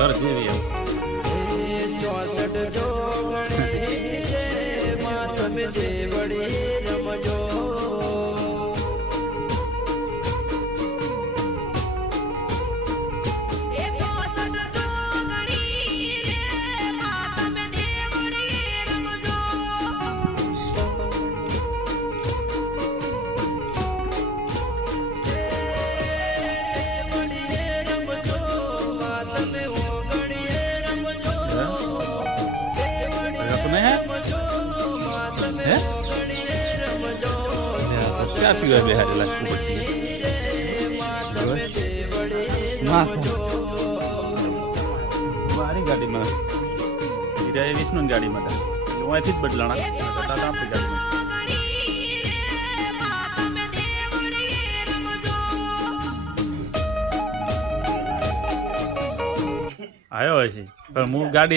ઘર જેવી એમ. 64 જોગણી રે માં તમે દેવડી રમજો क्या पीवा बेहारेला मारी गाड़ी में विष्णु गाड़ी में वहीं थी बदलाना आपकी गाड़ी में आयो है पर मु गाड़ी